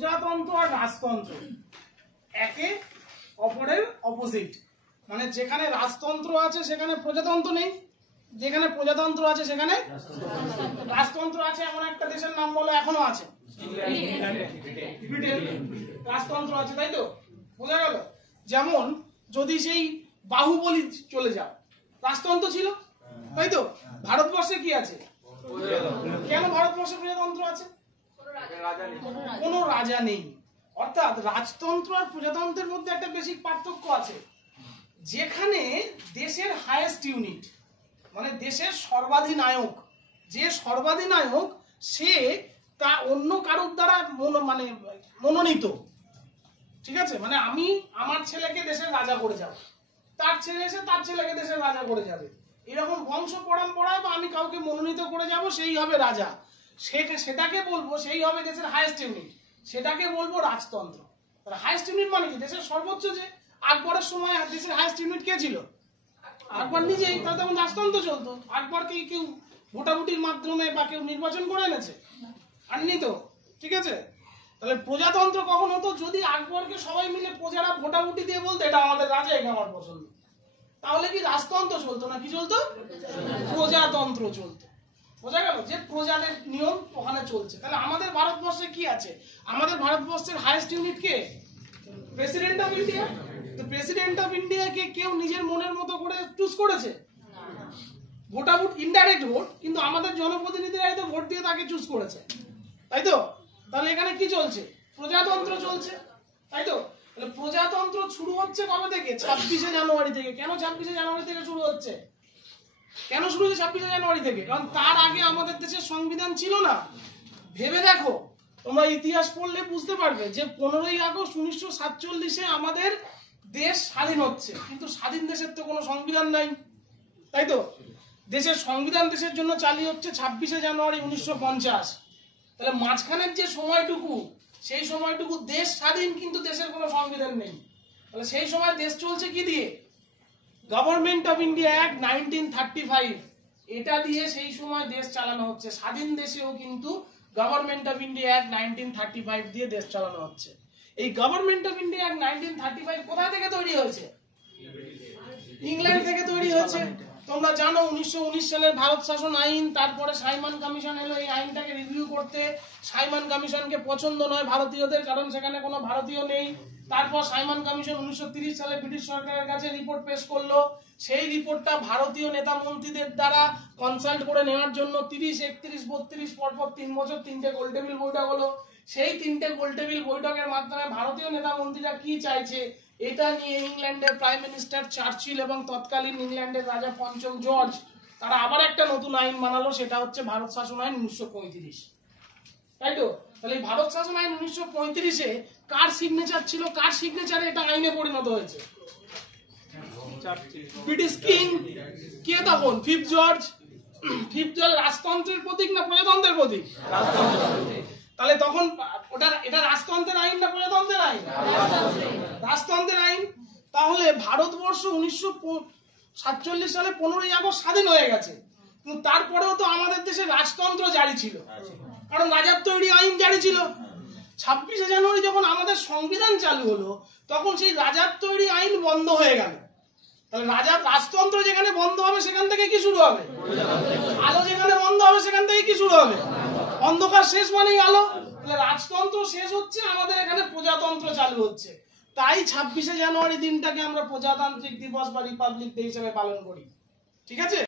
প্রজাতন্ত্র আর রাজতন্ত্র একে অপরের অপোজিট। মানে যেখানে রাজতন্ত্র আছে সেখানে প্রজাতন্ত্র নেই, যেখানে প্রজাতন্ত্র আছে সেখানে রাজতন্ত্র আছে। এমন একটা দেশের নাম বলো, এখনো আছে, ব্রিটেন। রাজতন্ত্র আছে, তাই তো? বোঝা গেল? যেমন যদি সেই বাহুবলী চলে যাও, রাজতন্ত্র ছিল, তাই তো? ভারতবর্ষে কি আছে? কেন ভারতবর্ষে প্রজাতন্ত্র আছে? কোনো রাজা নেই। অর্থাৎ রাজতন্ত্র আর প্রজাতন্ত্রের মধ্যে একটা বেসিক পার্থক্য আছে। যেখানে দেশের হাইয়েস্ট ইউনিট, মানে দেশের সর্বাধিনায়ক, যে সর্বাধিনায়ক সে তা অন্য কারোর দ্বারা মানে মনোনীত। ঠিক আছে? মানে আমি আমার ছেলেকে দেশের রাজা করে যাব, তার ছেলে এসে তার ছেলেকে দেশের রাজা করে যাবে, এরকম বংশ পরম্পরায় বা আমি কাউকে মনোনীত করে যাব, সেই হবে রাজা। সেটাকে বলবো, সেই হবে দেশের হাইয়েস্ট ইউনিট, সেটাকে বলবো রাজতন্ত্র। হাইয়েস্ট ইউনিট মানে কি? দেশের সর্বোচ্চ। যে আকবরের সময় দেশের হাইয়েস্ট ইউনিট কে ছিল? আকবর নিজেই। তাহলে তখন রাজতন্ত্র চলতো। আকবরকে কেউ ভোটাভুটির মাধ্যমে বা কেউ নির্বাচন করে এনেছে? আননি তো। ঠিক আছে? তাহলে প্রজাতন্ত্র কখন হতো? যদি আকবরকে সবাই মিলে প্রজারা ভোটাভুটি দিয়ে বলতো এটা আমাদের রাজা, এটা আমার পছন্দ, তাহলে কি রাজতন্ত্র চলতো না কি চলতো? প্রজাতন্ত্র চলতো। বোঝা গেল? যে প্রজাদের নিয়ম ওখানে চলছে। তাহলে আমাদের ভারতবর্ষে কি আছে? আমাদের ভারতবর্ষের highest unit K? President of India. তো প্রেসিডেন্ট অফ ইন্ডিয়াকে কেউ নিজের মনের মতো করে চুজ করেছে? ভোটাভুট, ইনডাইরেক্ট ভোট, কিন্তু আমাদের জনপ্রতিনিধিরাই তো ভোট দিয়ে তাকে চুজ করেছে, তাই তো? তাহলে এখানে কি চলছে? প্রজাতন্ত্র চলছে, তাই তো? তাহলে প্রজাতন্ত্র শুরু হচ্ছে কবে থেকে? 26শে জানুয়ারি থেকে। কেন 26শে জানুয়ারি থেকে শুরু হচ্ছে? কেন শুরু হচ্ছে 26শে জানুয়ারি থেকে? কারণ তার আগে আমাদের দেশের সংবিধান ছিল না। ভেবে দেখো, তোমরা ইতিহাস পড়লে বুঝতে পারবে যে 15ই আগস্ট 1947-এ আমাদের দেশ স্বাধীন হচ্ছে, কিন্তু স্বাধীন দেশের তো কোনো সংবিধান নাই, তাই তো? দেশের সংবিধান দেশের জন্য চালিয়ে হচ্ছে 26শে জানুয়ারি 1950। তাহলে মাঝখানের যে সময়টুকু, সেই সময়টুকু দেশ স্বাধীন, কিন্তু দেশের কোনো সংবিধান নেই। তাহলে সেই সময় দেশ চলছে কি দিয়ে? গভর্নমেন্ট অফ ইন্ডিয়া অ্যাক্ট 1935, এটা দিয়ে সেই সময় দেশ চালানো হচ্ছে। স্বাধীন দেশেও কিন্তু গভর্নমেন্ট অফ ইন্ডিয়া অ্যাক্ট 1935 দিয়ে দেশ চালানো হচ্ছে। এই গভর্নমেন্ট অফ ইন্ডিয়া অ্যাক্ট 1935 কোথা থেকে তৈরি হয়েছে? ইংল্যান্ড থেকে তৈরি হয়েছে। তোমরা জানো 1919 সালের ভারত শাসন আইন, তারপরে সাইমন কমিশন এলো এই আইনটাকে রিভিউ করতে। সাইমন কমিশনকে পছন্দ নয় ভারতীয়দের, কারণ সেখানে কোনো ভারতীয় নেই। তারপর সাইমন কমিশন 1930 সালে ব্রিটিশ সরকারের কাছে রিপোর্ট পেশ করলো। সেই রিপোর্টটা ভারতীয় নেতা মন্ত্রীদের দ্বারা কনসাল্ট করে নেওয়ার জন্য 30, 31, 32 পরপর 3 বছর 3টে গোলটেবিল বৈঠক হলো। সেই 3টে গোলটেবিল বৈঠকের মাধ্যমে ভারতীয় নেতা মন্ত্রীরা কি চাইছে এটা নিয়ে ইংল্যান্ডের প্রাইম মিনিস্টার চার্চিল এবং তৎকালীন ইংল্যান্ডের রাজা পঞ্চম জর্জ তারা আবার একটা নতুন আইন বানালো, সেটা হচ্ছে ভারত শাসন আইন 1935, তাই তো? তাহলে এই ভারত শাসন আইন 1935-এ কার সিগনেচার ছিল? কার সিগনেচারে এটা আইনে পরিণত হয়েছে? ব্রিটিশ কিং কে তখন? Fifth George. ফিফথ জর্জ রাজতন্ত্রের প্রতীক না প্রজাতন্ত্রের প্রতীক? তাহলে তখন এটা রাজতন্ত্রের আইন না প্রজাতন্ত্রের আইন? রাজতন্ত্রের আইন। তাহলে ভারতবর্ষ 1947 সালে 15ই আগস্ট স্বাধীন হয়ে গেছে, কিন্তু তারপরেও তো আমাদের দেশে রাজতন্ত্র জারি ছিল, কারণ রাজার তৈরি আইন জারি ছিল। 26শে জানুয়ারি যখন আমাদের সংবিধান চালু হলো, তখন সেই রাজার তৈরি আইন বন্ধ হয়ে গেল। তাহলে রাজতন্ত্র যেখানে বন্ধ হবে সেখান থেকে কি শুরু হবে? আলো যেখানে বন্ধ হবে সেখান থেকে কি শুরু হবে? অন্ধকার শেষ মানেই আলো। তাহলে রাজতন্ত্র শেষ হচ্ছে, আমাদের এখানে প্রজাতন্ত্র চালু হচ্ছে। তাই 26শে জানুয়ারি দিনটাকে আমরা প্রজাতান্ত্রিক দিবস বা রিপাবলিক ডে হিসেবে পালন করি। ঠিক আছে?